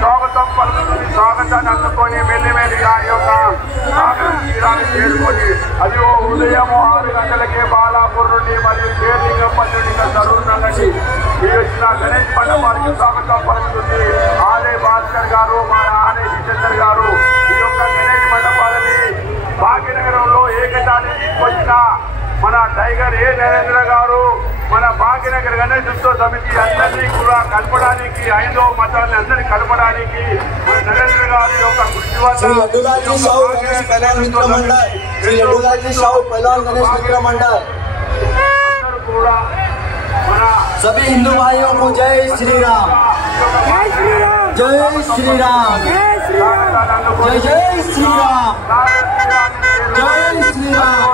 స్వాగతం పలుకుతుంది. స్వాగతాన్ని అందుకొని మెల్లిమెల్లిగా ఈ యొక్క తీరాన్ని చేరుకొని అది ఉదయం 6 గంటలకే బాలాపూర్ నుండి మరియు చేర్లింగంపల్లి నుండి జరుగుతున్నది ఈ వచ్చిన గణేష్ మండపానికి స్వాగతం పలుకుతుంది. ఆలయ భాస్కర్ గారు, మా ఆలయ జితేందర్ గారు ఈ యొక్క గణేష్ మండపాలని భాగ్యనగరంలో ఏకతాన్ని తీసుకొచ్చిన మన టైగర్ ఏ నరేంద్ర గారు మన భాగ్యనగర్ గణేష్ ఉత్సవ సమితి అందరినీ కూడా కలపడానికి, 5వ మతాన్ని అందరినీ కలపడానికి మన నరేంద్ర గారి యొక్క కృషి వల్ల అందరూ కూడా మన सभी हिंदू भाइयों को जय श्री राम, जय श्री राम, जय जय श्री राम, जय श्री राम, जय जय श्री राम, जय श्री राम,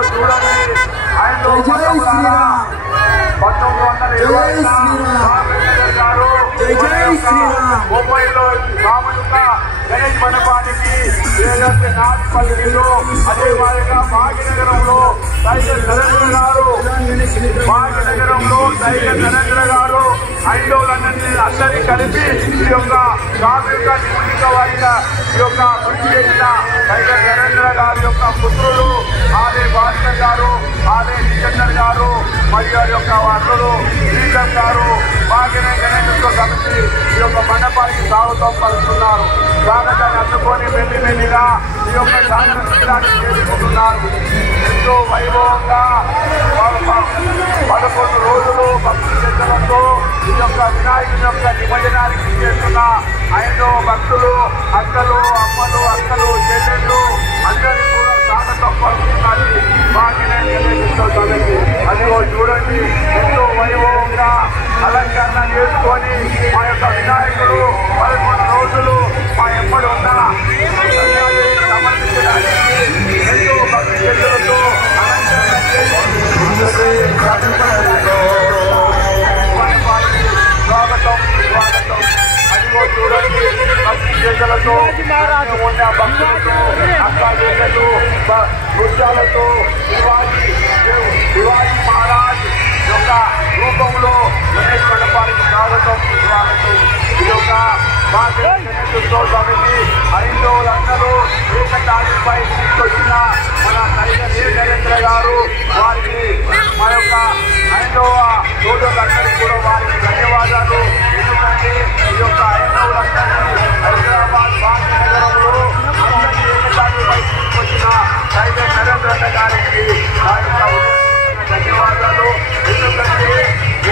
जय जय श्री राम. ముంబైలో సామూహిక గణేష్ మండపానికి ఏదైతే నాటిపల్లిలో అదే మాదిరిగా భాగ్యనగరంలో టైగర్ నరేంద్ర గారు, భాగ్యనగరంలో టైగర్ నరేంద్ర గారు అందరినీ కలిపి ఈ యొక్క సామూహిక నిపుణిక వారిగా ఈ యొక్క కృషి చేసిన టైగర్ నరేంద్ర గారి యొక్క పుత్రులు ఆలయ భాస్కర్ గారు, ఆలయ జితేందర్ గారు మరియు వారి యొక్క అల్లుడు శ్రీధర్ గారు భాగ్యనగర్ గణేష్ ఉత్సవ సమితి ఈ యొక్క మండపానికి స్వాగతం పలుకుతున్నారు. స్వాగతాన్ని అందుకొని మెల్లిమెల్లిగా ఈ యొక్క సాంస్కృతికాన్ని చేసుకుంటున్నారు. ఎంతో వైభవంగా 11 రోజులు భక్తి శ్రద్ధలతో ఈ యొక్క వినాయకుని యొక్క నిమజ్జనానికి చేస్తున్న 5వ భక్తులు, అక్కలు, అమ్మలు, అక్కలు, చెల్లెళ్ళు అందరినీ కూడా స్వాగతం పలుకుతున్నది భాగ్యనగర్ గణేష్ ఉత్సవ సమితి. అదిగో చూడండి, ఎంతో వైభవంగా అలంకరణ చేసుకొని మా యొక్క వినాయకుడు 11 రోజులు మా ఎప్పటి ఉన్నా సమర్పించడానికి ఎంతో భక్తి శ్రద్ధలతో అలంకరణ చేసి స్వాగతం స్వాగతం. అదిగో చూడండి, భక్తి శ్రద్ధలతో ఉన్న భక్తులతో అక్కాజీలతో నృత్యాలతో శివాజీ మహారాజ్ యొక్క రూపంలో గణేష్ మండపానికి స్వాగతం స్వాగతం. ఈ యొక్క గణేష్ ఉత్సవ సమితి 500 ఏకతాటిపై తీసుకొచ్చిన మన టైగర్ ఏ నరేంద్ర గారు వారికి మా యొక్క 5వ సోదరులందరికీ కూడా వారికి ధన్యవాదాలు. ఎందుకంటే ఈ యొక్క 500 హైదరాబాద్ భాగ్యనగరంలో అందరినీ ఏకతాటిపై తీసుకొచ్చిన టైగర్ నరేంద్ర గారికి మా యొక్క ధన్యవాదాలు. ఎందుకంటే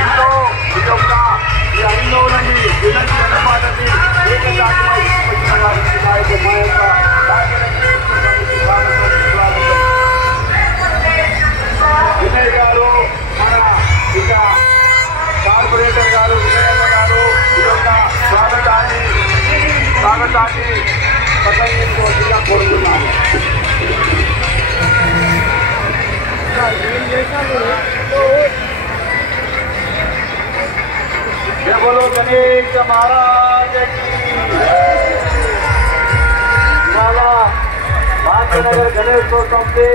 ఎన్నో ఈ యొక్క ఈ 500 వినతి ధన్యవాదాన్ని ఏకతాటిపై తీసుకొచ్చిన వారికి మా యొక్క వినయ్ గారు, మన ఇక కార్పొరేటర్ గారు విజయన్న గారు ఈ యొక్క స్వాగతాన్ని ప్రసంగించవలసిందిగా కోరుతున్నాను. జై బోలో గణేష్ మహారాజ్ की ఇవాళ భాగ్యనగర్ గణేశోత్సవ సమితి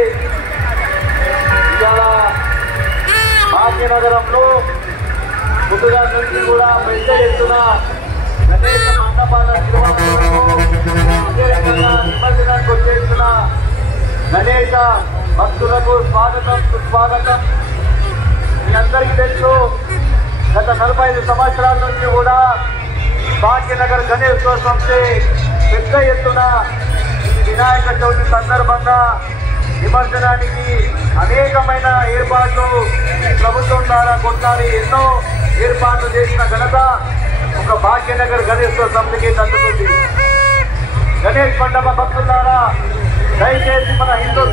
ఇవాళ భాగ్యనగరంలో ముందుగా నుంచి కూడా పెద్ద ఎత్తున గణేష మండపాల నిమజ్జనానికి వచ్చేస్తున్న గణేష భక్తులకు స్వాగతం సుస్వాగతం. మీరందరికీ తెలుసు, గత 45 సంవత్సరాల నుంచి కూడా భాగ్యనగర్ గణేశోత్సవ సమితి పెద్ద ఎత్తున వినాయక చవితి సందర్భంగా నిమజ్జనానికి అనేకమైన ఏర్పాట్లు ప్రభుత్వం ద్వారా కొట్లాడి ఎన్నో ఏర్పాట్లు చేసిన ఘనత ఒక భాగ్యనగర్ గణేశోత్సవ సమితికి దక్కుతుంది. గణేష్ మండప భక్తుల ద్వారా దయచేసి మన హిందూ